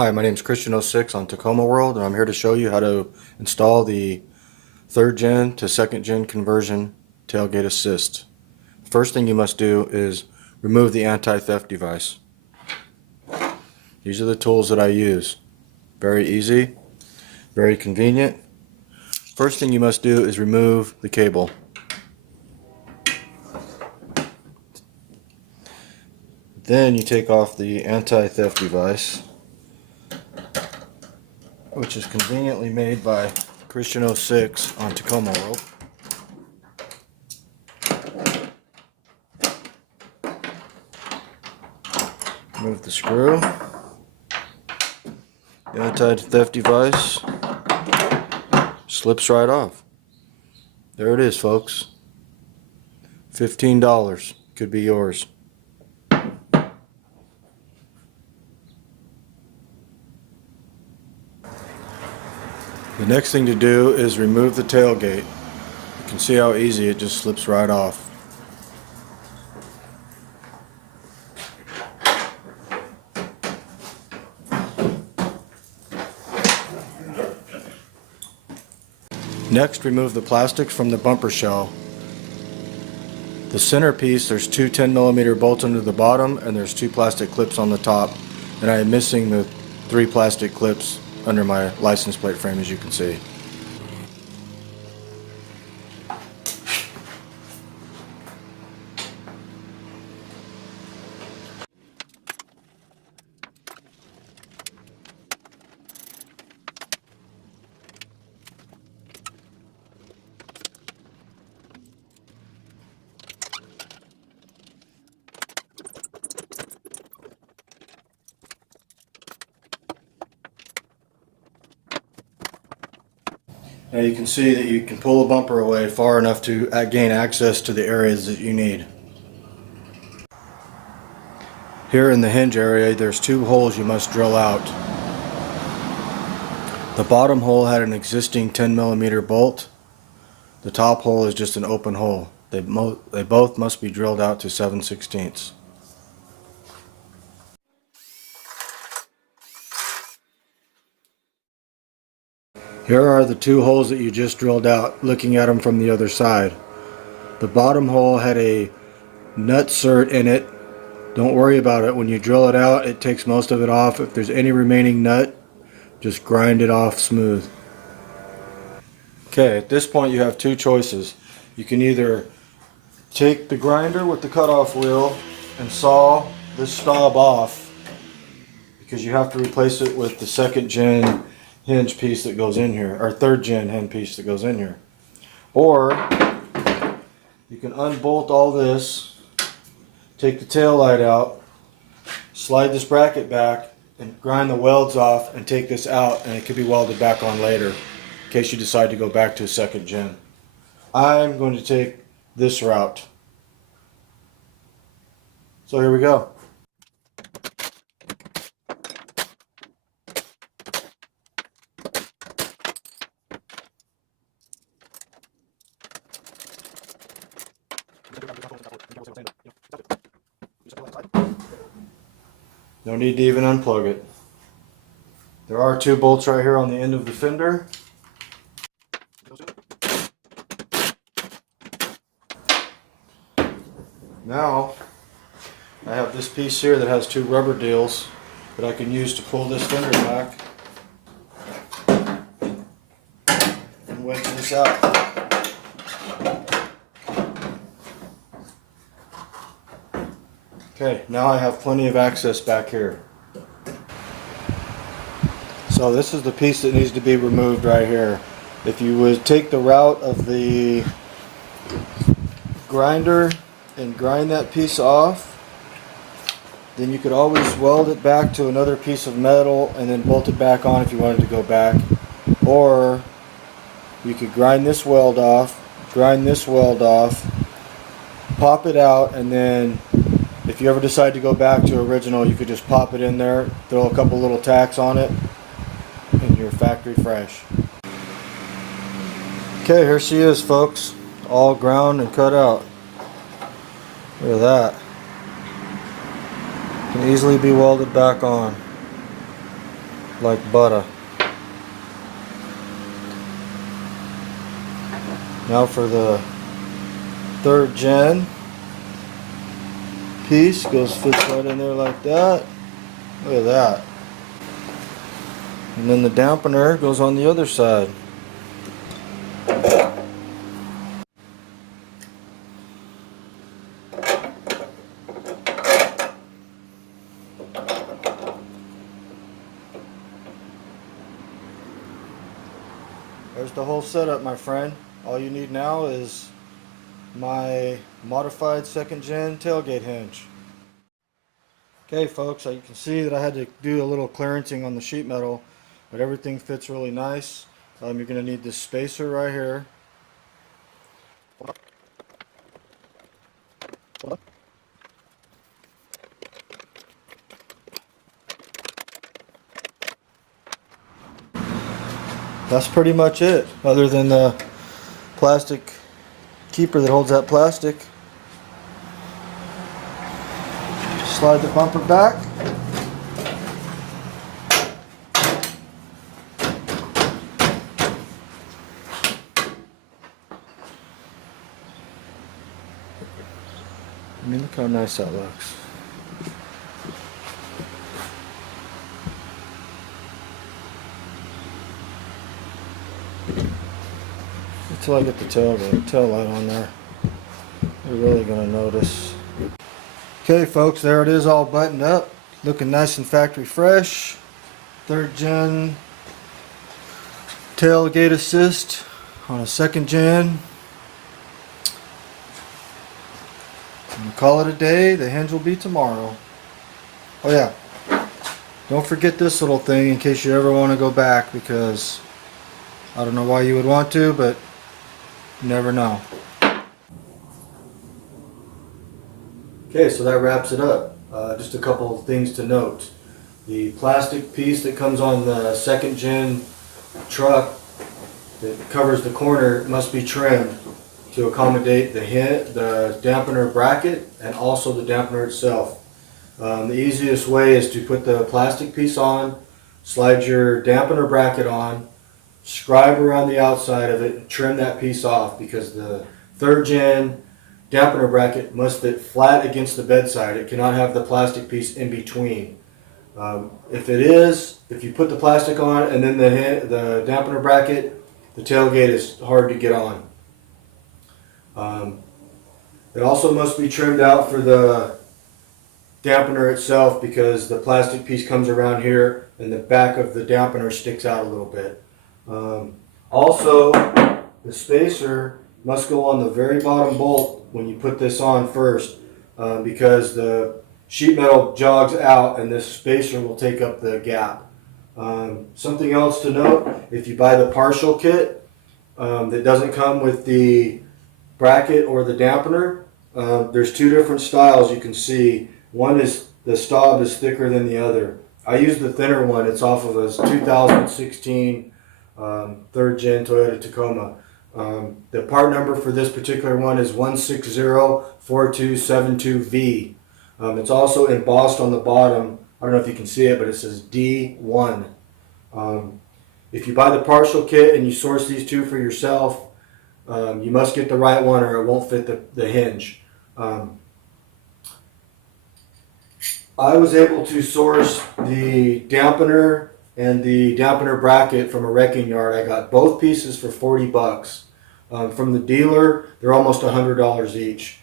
Hi, my name is Christian06 on Tacoma World, and I'm here to show you how to install the 3rd gen to 2nd gen conversion tailgate assist. First thing you must do is remove the anti-theft device. These are the tools that I use. Very easy, very convenient. First thing you must do is remove the cable. Then you take off the anti-theft device, which is conveniently made by Christian06 on Tacoma World. Remove the screw. The anti-theft device slips right off. There it is, folks. $15 could be yours. The next thing to do is remove the tailgate. You can see how easy it just slips right off. Next, remove the plastics from the bumper shell. The centerpiece, there's two 10mm bolts under the bottom and there's two plastic clips on the top. And I am missing the 3 plastic clips under my license plate frame, as you can see. Now you can see that you can pull the bumper away far enough to gain access to the areas that you need. Here in the hinge area, there's 2 holes you must drill out. The bottom hole had an existing 10mm bolt. The top hole is just an open hole. They both must be drilled out to 7/16. Here are the 2 holes that you just drilled out, looking at them from the other side. The bottom hole had a nut cert in it. Don't worry about it. When you drill it out, it takes most of it off. If there's any remaining nut, just grind it off smooth. Okay, at this point you have 2 choices. You can either take the grinder with the cutoff wheel and saw this stop off, because you have to replace it with the 2nd gen hinge piece that goes in here, or 3rd gen hinge piece that goes in here. Or you can unbolt all this, take the tail light out, slide this bracket back, and grind the welds off and take this out, and it could be welded back on later in case you decide to go back to a 2nd gen. I'm going to take this route. So here we go. No need to even unplug it. There are 2 bolts right here on the end of the fender. Now I have this piece here that has 2 rubber deals that I can use to pull this fender back and wedge this out. Okay, now I have plenty of access back here. So this is the piece that needs to be removed right here. If you would take the route of the grinder and grind that piece off, then you could always weld it back to another piece of metal and then bolt it back on if you wanted to go back. Or you could grind this weld off, pop it out, and then if you ever decide to go back to original, you could just pop it in there, throw a couple little tacks on it, and you're factory fresh. Okay, here she is, folks, all ground and cut out. Look at that. Can easily be welded back on. like butter. Now for the 3rd gen piece, fits right in there like that. Look at that. And then the dampener goes on the other side. There's the whole setup, my friend. All you need now is my modified 2nd gen tailgate hinge. Okay folks, so you can see that I had to do a little clearancing on the sheet metal, but everything fits really nice. You're going to need this spacer right here. That's pretty much it, other than the plastic keeper that holds that plastic. Slide the bumper back. I mean, look how nice that looks. Until I get the tail light on there, you're really going to notice. Okay folks, there it is, all buttoned up, looking nice and factory fresh. 3rd gen tailgate assist on a 2nd gen. And call it a day. The hinge will be tomorrow. Oh yeah, don't forget this little thing in case you ever want to go back, because I don't know why you would want to, but you never know. Okay, so that wraps it up. Just a couple of things to note. The plastic piece that comes on the 2nd gen truck that covers the corner must be trimmed to accommodate the dampener bracket and also the dampener itself. The easiest way is to put the plastic piece on, slide your dampener bracket on, scribe around the outside of it, and trim that piece off, because the 3rd gen dampener bracket must fit flat against the bedside. It cannot have the plastic piece in between. If you put the plastic on and then the dampener bracket, the tailgate is hard to get on. It also must be trimmed out for the dampener itself, because the plastic piece comes around here and the back of the dampener sticks out a little bit. Also, the spacer must go on the very bottom bolt when you put this on first, because the sheet metal jogs out and this spacer will take up the gap. Something else to note, if you buy the partial kit that doesn't come with the bracket or the dampener, there's 2 different styles you can see. One is, the stop is thicker than the other. I use the thinner one. It's off of a 2016 3rd gen Toyota Tacoma. The part number for this particular one is 1604272V. It's also embossed on the bottom. I don't know if you can see it, but it says D1. If you buy the partial kit and you source these 2 for yourself, you must get the right one or it won't fit the hinge. I was able to source the dampener and the dampener bracket from a wrecking yard. I got both pieces for 40 bucks. From the dealer, they're almost $100 each.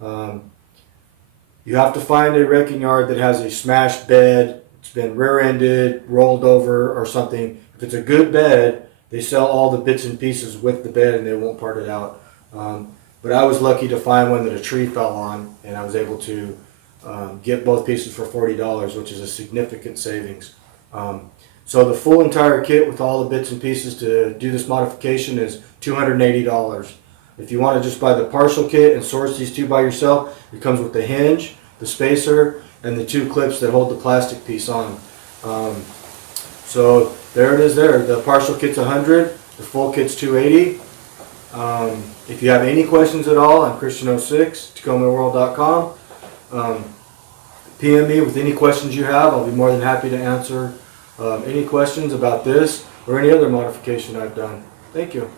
You have to find a wrecking yard that has a smashed bed, it's been rear-ended, rolled over or something. If it's a good bed, they sell all the bits and pieces with the bed and they won't part it out. But I was lucky to find one that a tree fell on, and I was able to get both pieces for $40, which is a significant savings. So the full entire kit with all the bits and pieces to do this modification is $280. If you want to just buy the partial kit and source these 2 by yourself, it comes with the hinge, the spacer, and the 2 clips that hold the plastic piece on. So there it is there. The partial kit's $100, the full kit's $280. If you have any questions at all, I'm Christian06, TacomaWorld.com. PM me with any questions you have. I'll be more than happy to answer Any questions about this or any other modification I've done? Thank you.